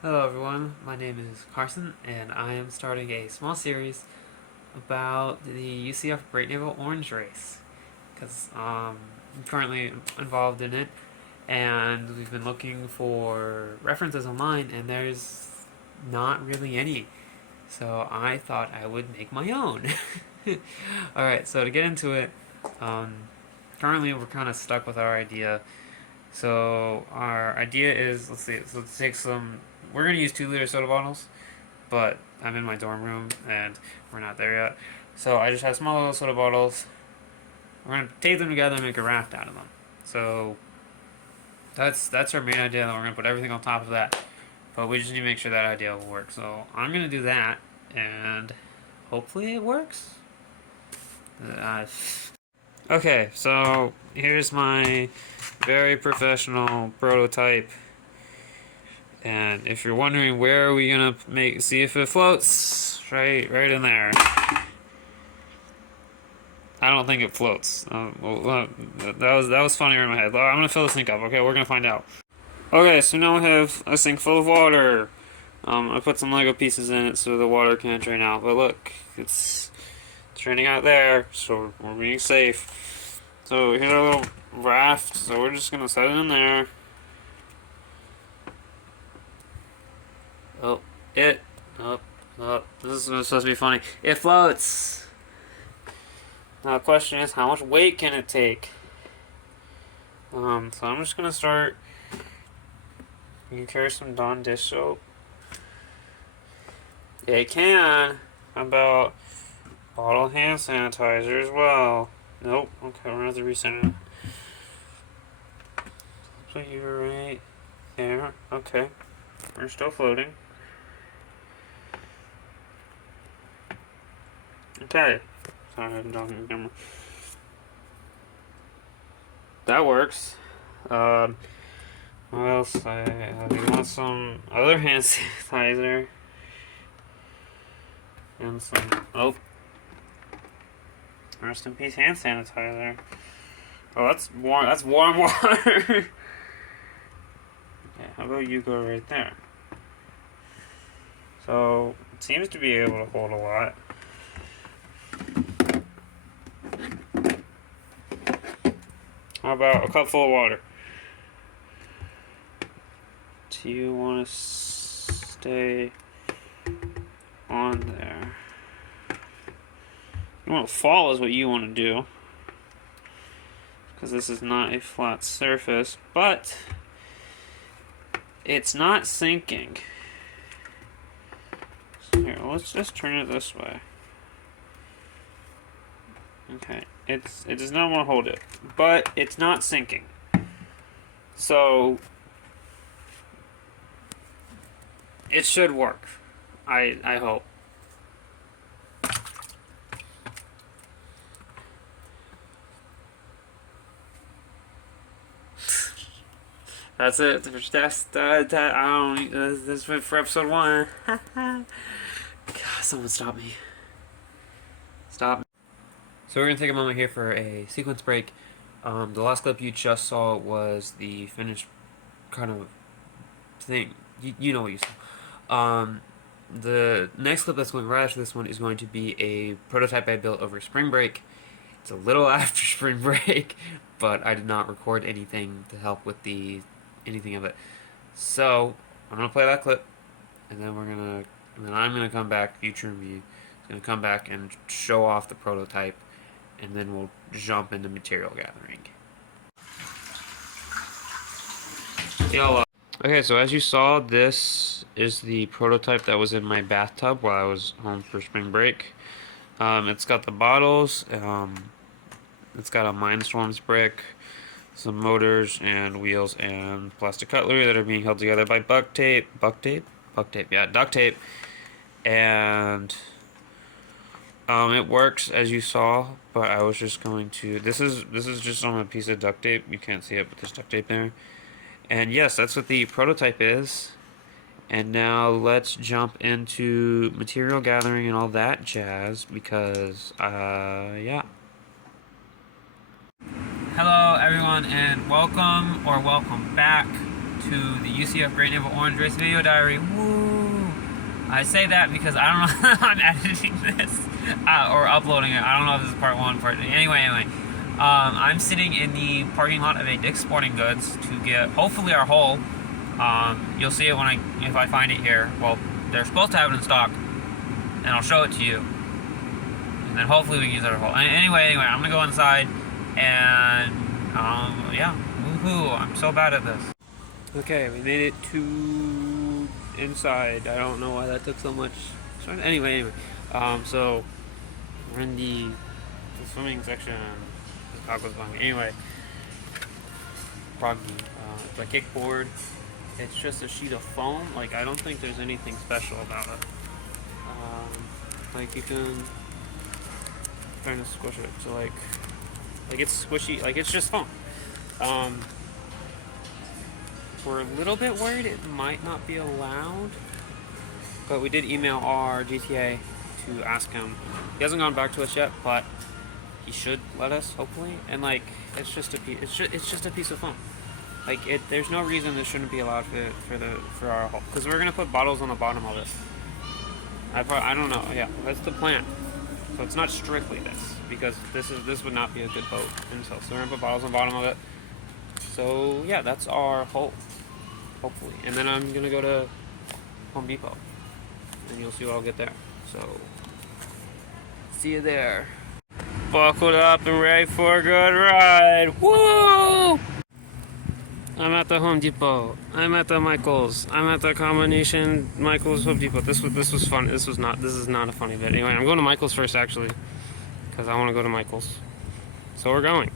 Hello everyone, my name is Carson and I am starting a small series about the UCF Great Naval Orange Race because I'm currently involved in it and we've been looking for references online and there's not really any. So I thought I would make my own. Alright, so to get into it, um, currently we're kind of stuck with our idea. So our idea is, let's see, so let's take some, we're going to use 2-liter soda bottles, but I'm in my dorm room and we're not there yet. So I just have small little soda bottles. We're going to tape them together and make a raft out of them. So that's our main idea, and we're going to put everything on top of that. But we just need to make sure that idea will work. So I'm going to do that, and hopefully it works. Uh, okay, so here's my very professional prototype. And if you're wondering where are we gonna see if it floats, right in there. I don't think it floats. That was funnier in my head. I'm gonna fill the sink up. Okay, we're gonna find out. Okay, so now we have a sink full of water. I put some Lego pieces in it so the water can't drain out. But look, it's draining out there, so we're being safe. So here's our little raft. So we're just gonna set it in there. Oh, it. Oh, oh, this is supposed to be funny. It floats. Now the question is, how much weight can it take? So I'm just gonna start. You can carry some Dawn dish soap. It can. How about bottle hand sanitizer as well? Nope. Okay, we're gonna have to resend it. So you're right there. Okay, we're still floating. Okay. Sorry, I'm talking to the camera. That works. What else? We want some other hand sanitizer. And some, oh, rest in peace hand sanitizer. Oh, that's warm water. Okay, how about you go right there? So, it seems to be able to hold a lot. How about a cup full of water? Do you want to stay on there? You want to fall is what you want to do. Because this is not a flat surface. But it's not sinking. So here, let's just turn it this way. Okay, it does not want to hold it, but it's not sinking. So it should work. I hope. That's it. I don't. This went for episode 1. God, someone stop me. Stop. So we're gonna take a moment here for a sequence break. The last clip you just saw was the finished kind of thing. You know what you saw. The next clip that's going right after this one is going to be a prototype I built over spring break. It's a little after spring break, but I did not record anything to help with anything of it. So I'm gonna play that clip, and then I'm gonna come back. Future me is gonna come back and show off the prototype, and then we'll jump into material gathering. Y'all. Okay, so as you saw, this is the prototype that was in my bathtub while I was home for spring break. It's got the bottles, it's got a Mindstorms brick, some motors and wheels and plastic cutlery that are being held together by duct tape, and it works as you saw, but I was just going to, this is just on a piece of duct tape, you can't see it, but there's duct tape there. And yes, that's what the prototype is. And now let's jump into material gathering and all that jazz because, yeah. Hello, everyone, and welcome back to the UCF Great Naval Orange Race video diary. Woo! I say that because I don't know how I'm editing this or uploading it. I don't know if this is part 1, part 2. Anyway. I'm sitting in the parking lot of a Dick's Sporting Goods to get hopefully our hull. You'll see it if I find it here. Well, they're supposed to have it in stock, and I'll show it to you. And then hopefully we can use our hull. Anyway, I'm gonna go inside and yeah, woohoo! I'm so bad at this. Okay, we made it to inside. I don't know why that took so much. Anyway, so we're in the swimming section. Anyway, Proggy. It's a kickboard. It's just a sheet of foam. Like, I don't think there's anything special about it. Like, you can kind of squish it. So like it's squishy. Like, it's just foam. We're a little bit worried it might not be allowed, but we did email our GTA to ask him. He hasn't gone back to us yet, but he should let us, hopefully. And like, it's just a piece of foam. Like, there's no reason this shouldn't be allowed for our hull, because we're gonna put bottles on the bottom of this. I don't know. Yeah, that's the plan. So it's not strictly this, because this would not be a good boat until. So we're gonna put bottles on the bottom of it. So yeah, that's our hull, hopefully. And then I'm gonna go to Home Depot, and you'll see what I'll get there. So see you there. Buckled up and ready for a good ride. Woo! I'm at the Home Depot. I'm at the Michaels. I'm at the combination Michaels Home Depot. This was fun. This is not a funny bit. Anyway, I'm going to Michaels first, actually, because I want to go to Michaels. So we're going.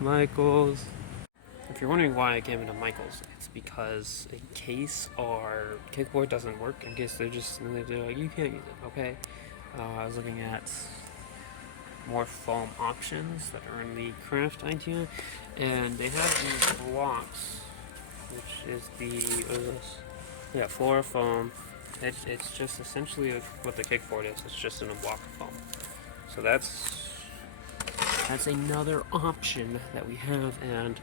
Michaels. If you're wondering why I came into Michaels, it's because in case our kickboard doesn't work, in case they're like, you can't use it, okay? I was looking at more foam options that are in the craft idea, and they have these blocks, which is the floor foam. It's just essentially what the kickboard is. It's just in a block of foam. So that's another option that we have, and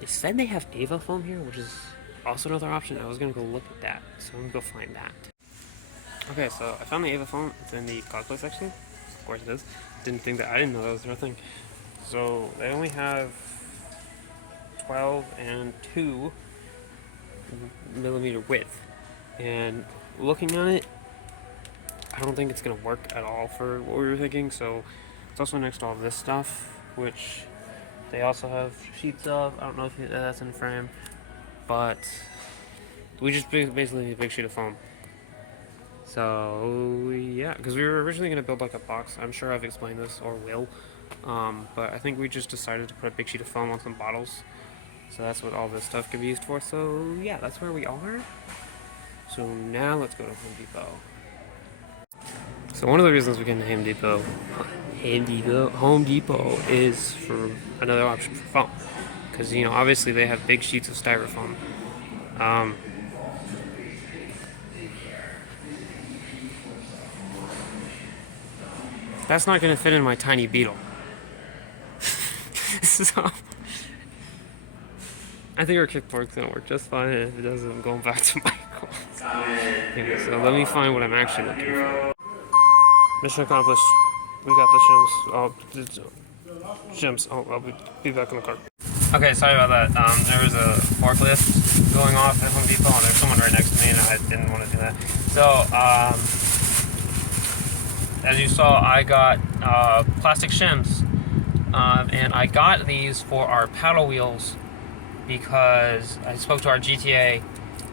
they said they have Ava foam here, which is also another option. I was gonna go look at that, so I'm gonna go find that. Okay, so I found the Ava foam. It's in the cosplay section. Of course it is. I didn't know that was their thing. So they only have 12 and 2 millimeter width, and looking at it, I don't think it's gonna work at all for what we were thinking. So it's also next to all this stuff, which they also have sheets of. I don't know if that's in frame, but we just basically a big sheet of foam. So yeah, because we were originally going to build like a box. I'm sure I've explained this, or will, but I think we just decided to put a big sheet of foam on some bottles. So that's what all this stuff can be used for. So yeah, that's where we are. So now let's go to Home Depot. So one of the reasons we came to Home Depot is for another option for foam, because obviously they have big sheets of styrofoam. That's not going to fit in my tiny Beetle. So I think our kickboard's going to work just fine. If it doesn't, I'm going back to Michael's. Okay, so let me find what I'm actually looking for. Mission accomplished. We got the shims. I'll be back in the car. Okay, sorry about that. There was a forklift going off at Home Depot, and there's someone right next to me, and I didn't want to do that. So, as you saw, I got plastic shims, and I got these for our paddle wheels because I spoke to our GTA,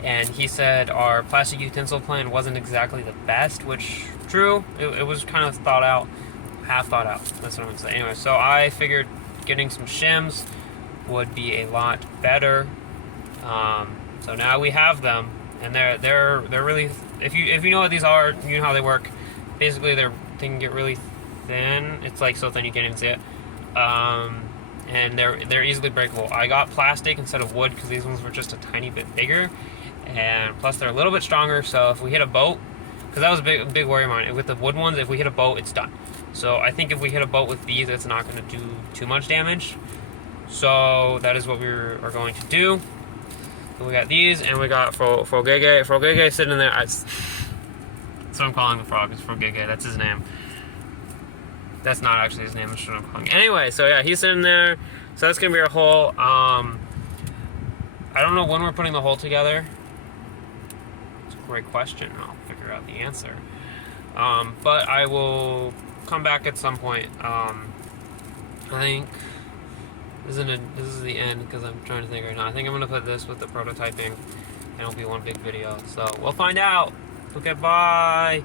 and he said our plastic utensil plan wasn't exactly the best, which, true, it was kind of half thought out, that's what I'm saying. Anyway, so I figured getting some shims would be a lot better. So now we have them, and they're really, if you know what these are, you know how they work. Basically, they can get really thin. It's like so thin you can't even see it. And they're easily breakable. I got plastic instead of wood because these ones were just a tiny bit bigger, and plus they're a little bit stronger. So if we hit a boat, because that was a big worry of mine. With the wood ones, if we hit a boat, it's done. So I think if we hit a boat with these, it's not going to do too much damage. So that is what we are going to do. we got these, and we got Frogege. Frogege sitting there. That's what I'm calling the frog. It's Frogege. That's his name. That's not actually his name. That's what I'm calling it. Anyway, so yeah, he's sitting there. So that's gonna be our hole. I don't know when we're putting the hole together. It's a great question. I'll figure out the answer. But I will come back at some point. I think this is the end because I'm trying to think right now. I think I'm gonna put this with the prototyping, and it'll be one big video. So we'll find out. Okay, bye.